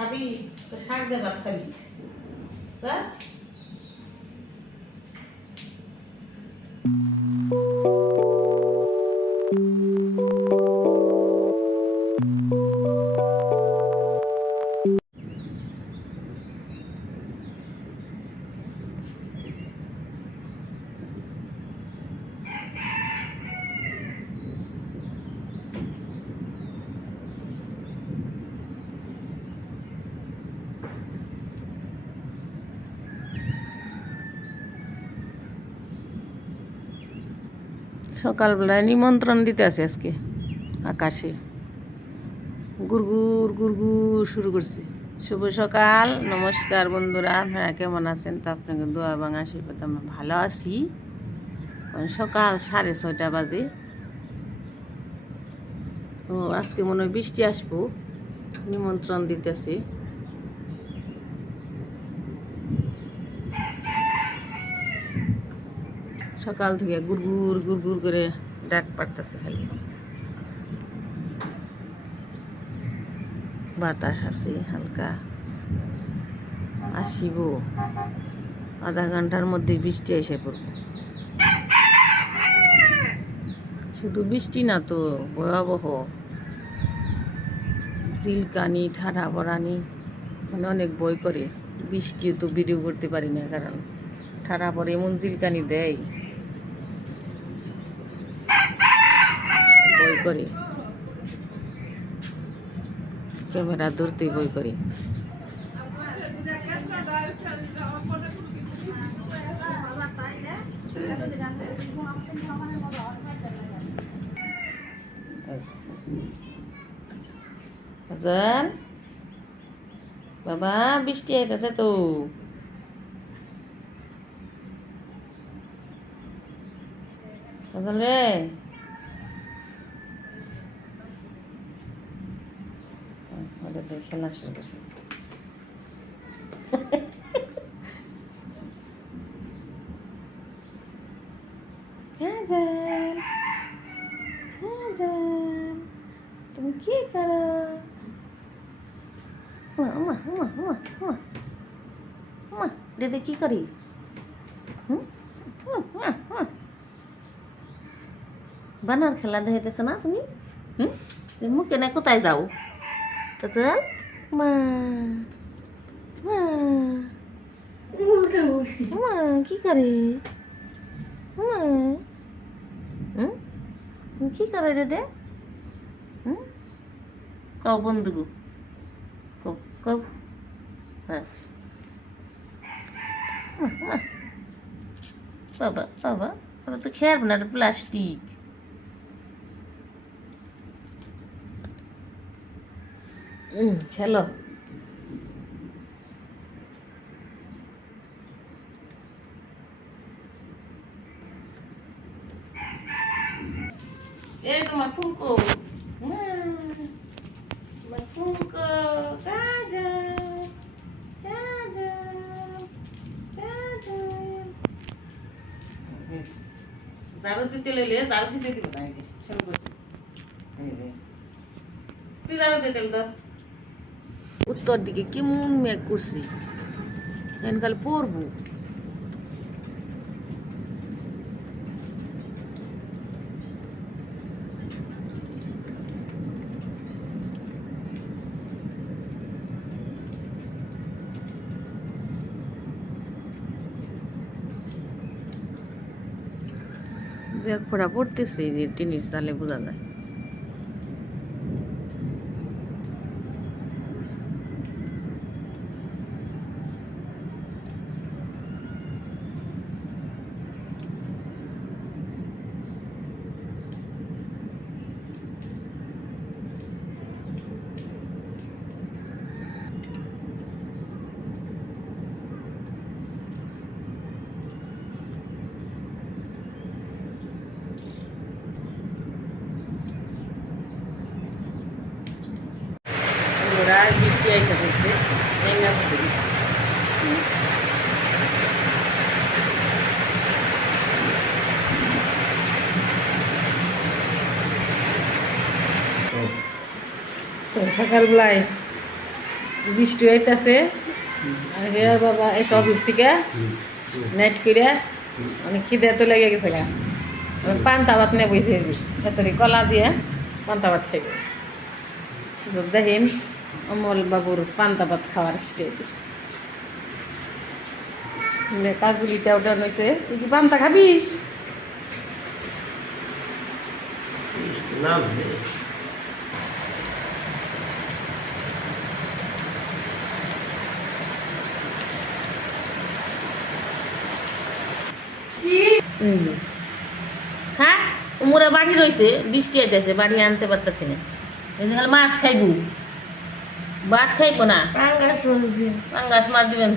খাবি? তো শাক দিয়ে ভাত সকালবেলায় নিমন্ত্রণ দিতে আছে আজকে, আকাশে। গুরগুর গুরগুর শুরু করছে। শুভ সকাল, নমস্কার বন্ধুরা, আপনারা কেমন আছেন? তো আপনাকে দোয়া এবং আশীর্বাদ, আমরা ভালো আছি। সকাল সাড়ে ছয়টা বাজে। তো আজকে মনে হয় বৃষ্টি আসব, নিমন্ত্রণ দিতেছে সকাল থেকে গুড়গুড় গুড়গুড় করে ডাক পাড়তেছে খালি। বাতাস আছে হালকা। আসিব। আধা ঘণ্টার মধ্যে বৃষ্টি এসে পড়ব। শুধু বৃষ্টি না তো ভয়াবহ। চিলকানি ঠাডা পড়ানি মানে অনেক বই করে। বৃষ্টিও তো ভিডিও করতে পারি না, কারণ ঠাডা পরে এমন জিলকানি দেয় বই করি। ক্যামেরা ধরতে বই করি। কাজল বাবা বৃষ্টি আইতেছে তো। কাজল রে। শুরু করছে কাজল কাজল তুমি কি করো উমা উমা উমা উমা উমা দিদি কি করি। বানার খেলা দেখাইতেছো না তুমি হুম মুখে না কোথায় যাও কাজল মা মা। মা, কি করে? মা। কি করে রে দে? কও বন্ধু কও কও। হ্যাঁ। বাবা বাবা ওরা তো খেয়ার না প্লাস্টিক। হুম খেলো। এই তোমার ফুলকো। তোমার ফুলকো গাজর গাজর গাজর জারু দিতে লইলে জারু দিতে দিব না শুরু করছি। তুই জারু দিতে তো উত্তর দিকে কেমন মেঘ করছে? এনকাল পড়ব। দেখ ফোড়া পড়তেছে যে টিনির চালে বোঝা যায়। ওরা বৃষ্টি আইসা করছে লেঙ্গা করতে সকালবেলায় বৃষ্টি হইতেছে বাবা, এই সব বৃষ্টিকে নেট করে অনেক খিদে তো লেগে গেছে গা। পান্তা ভাত বসে ভেতরে কলা দিয়ে পান্তা ভাত তো দেখেন অমল বাবুর পান্তা ভাত খাওয়ার স্টেপ কাজগুলিটা ওটা নইছে তুই কি পান্তা খাবি? হুম। বাড়ি রয়েছে বৃষ্টি আইতেছে বাড়ি আনতে পারতেছি না। মাছ খাইবো। ভাত খাইবো না। পাঙ্গাস শুনছি পাঙ্গাস মাছ দিবেন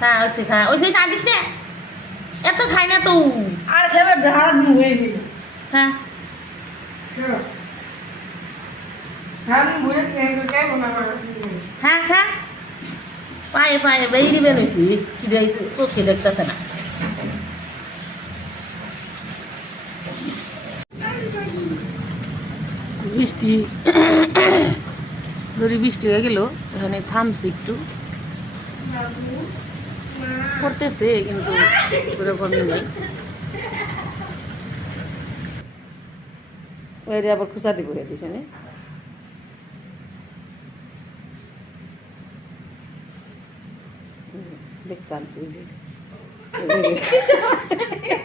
খা ওইসে খা। ওইসে চা দিস না? এত খাই না তো। আর খেলে ধার হয়ে গেল খা। ধান বুঝে খেয়ে কেমন না খা খা। পায়ে পায়ে বেরিয়ে বেরোইছি খিদে আইছে চোখে দেখতেছে না। বৃষ্টি যদি বৃষ্টি হয়ে গেল, এখানে থামছে একটু। করতেছে, কিন্তু ওরকমই নেই। ওই আবার খুচা দিব দিছে দেখতে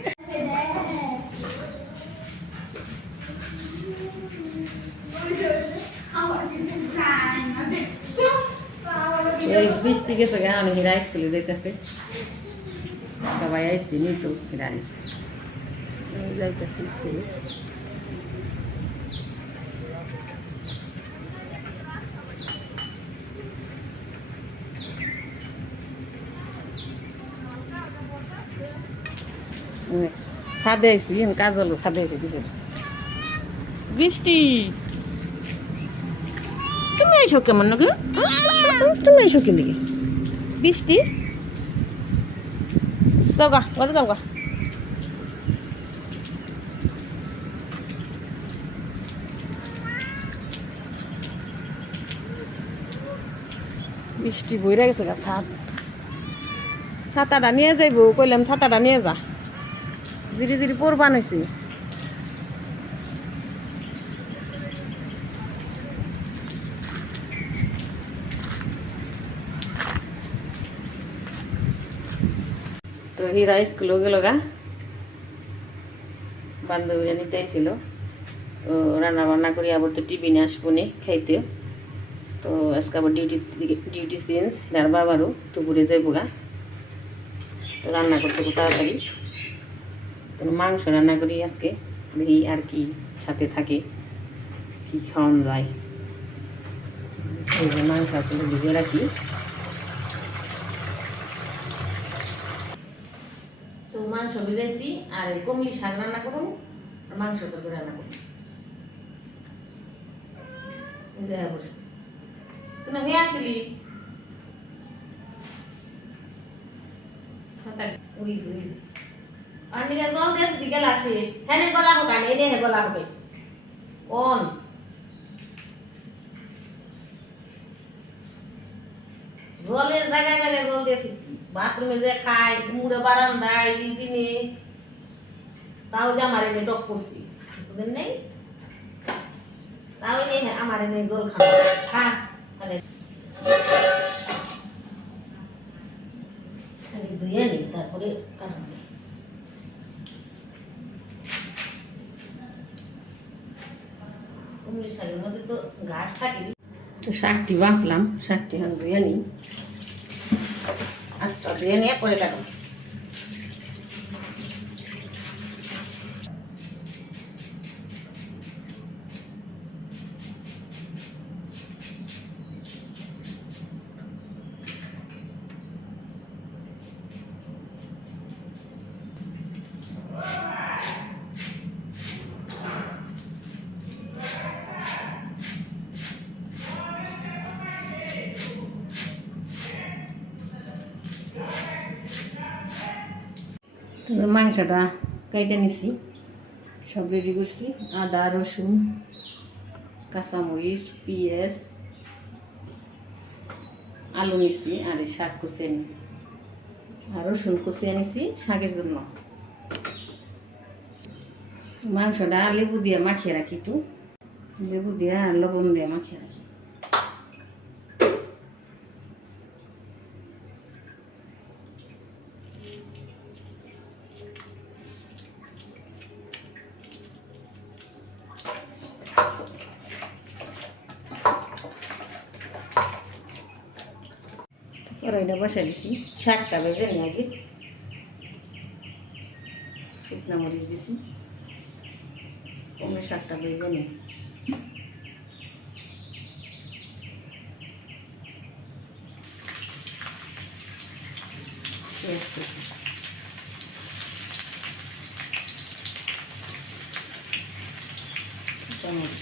বৃষ্টি গেছে গা আমি হিরা স্কুলে যাইতেছে সবাই আইসি নি তো হিরা যাইতেছে স্কুলে ছাদে আইসি কাজ হলো ছাদে আইসি দিছে বৃষ্টি! তুমি এসো কেমন নাকি? তুমি এসো কি নাকি বৃষ্টি? যাও গা যাও গা। বৃষ্টি বইরা গেছে গা ছাদ। ছাতাটা নিয়ে যাইব কইলাম ছাতাটা নিয়ে যা। জিরি জিরি পরবান হয়েছে তো হীরা স্কুলেও গেল গা। বান্ধবীরা নিতে তো রান্না বান্না করি, আবার তো টিভি নিয়ে আসব নি খাইতে। তো আজকে আবার ডিউটি ডিউটি চেঞ্জ আর বাবারও দুপুরে যাইব গা। তো রান্না করতে তাড়াতাড়ি। তো মাংস রান্না করি আজকে, দেখি আর কি সাথে থাকে, কি খাওয়ানো যায়। মাংস আসলে ভিজে রাখি তো মাংস ভেজাইছি আর এই কমলি শাক রান্না করুন আর মাংস তরকারি রান্না করুন তুই হয়ে আমি জল দিয়েছি, গেলা আসে হ্যাঁ গলা হোক এনে হে, গলা হোক কোন বাথরুমে যে খাই মুড়ে বারান্দায় ইজিনে তাও যে আমার এনে ডক করছি বুঝলেন নেই? তাও এই আমার এনে জল খাব খা, তাহলে। ধুয়ে নি, তারপরে কারণ তো ঘাস থাকে তো শাকটি বাঁচলাম, শাকটি এখন ধুয়ে নিই ধুয়ে নিয়ে পরে কাটো মাংসটা কেটে নিছি, সব রেডি করছি। আদা, রসুন, কাঁচামরিচ, পিঁয়াজ, আলু নিছি আর এই শাক কুচিয়ে নিছি। আর রসুন কুচিয়ে নিছি শাকের জন্য। মাংসটা লেবু দিয়ে মাখিয়ে রাখি একটু। লেবু দিয়ে আর লবণ দিয়ে মাখিয়ে রাখি। কড়াইটা বসাই দিছি। শাকটা ভেজে নিয়ে আগে শুকনা মরিচ দিছি। কমে শাকটা ভেজে নিই পেঁয়াজ কুচি। কাঁচামরিচ।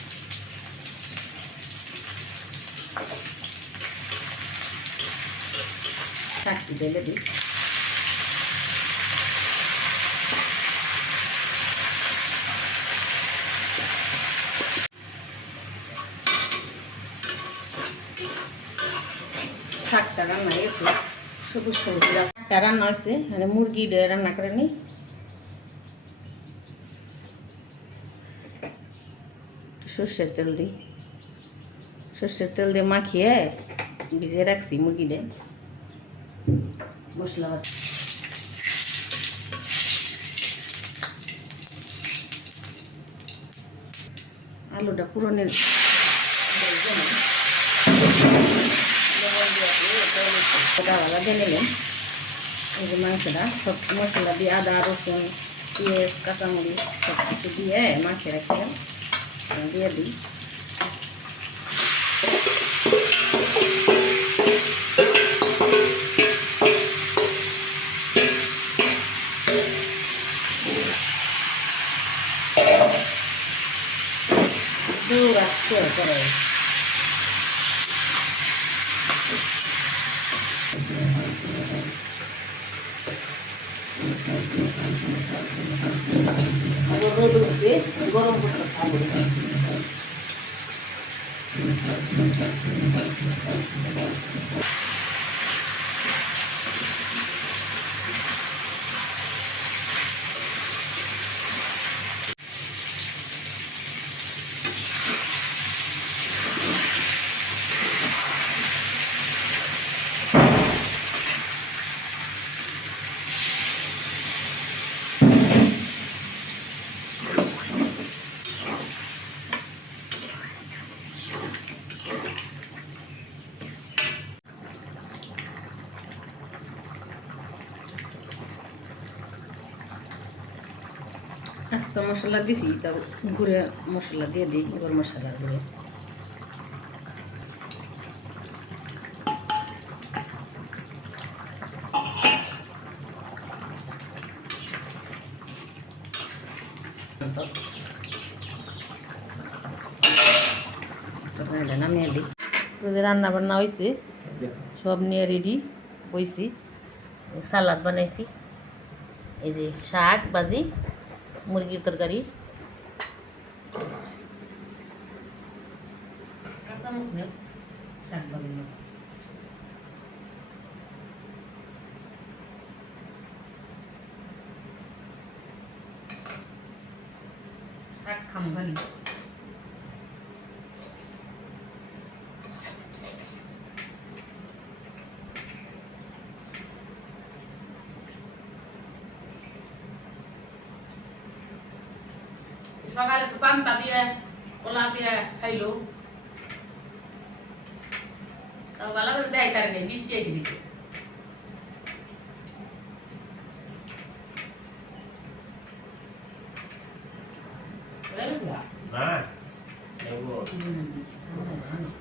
শাকটি ঢেলে দিই শাকটা রান্না হয়েছে। সবুজ সবুজ শাকটা রান্না হয়েছে মানে মুরগি রান্না করে নি। সর্ষের তেল দিই। সর্ষের তেল দিয়ে মাখিয়ে ভিজিয়ে রাখছি মুরগিটা মশলা বাটা আলুটা পুরনের ওটা দিয়ে নিলাম এই যে মাংসটা, সব মশলা দিয়ে আদা, রসুন, পেঁয়াজ, কাঁচামরিচ সব কিছু দিয়ে মাখিয়ে রাখছিলাম দিয়ে দিই। দূর আসতে করে রোদ উঠছে গরম করতে খাব আস্ত মশলা দিছি, তা গুঁড়ে মশলা দিয়ে দিই, গরম মশলা যে রান্না বান্না হয়েছে সব নিয়ে রেডি বইছি। সালাদ বানাইছি। এই যে শাক, ভাজি মুরগির তরকারি কাঁচামরিচ নেই, শাক ভাজি নেই। শাক খাম খালি সকালে তো পান্তা দিয়ে কলা দিয়ে খাইলো তাও ভালো করে দেয় তার নেই বৃষ্টি এসে দিচ্ছে না এগুলো 그냥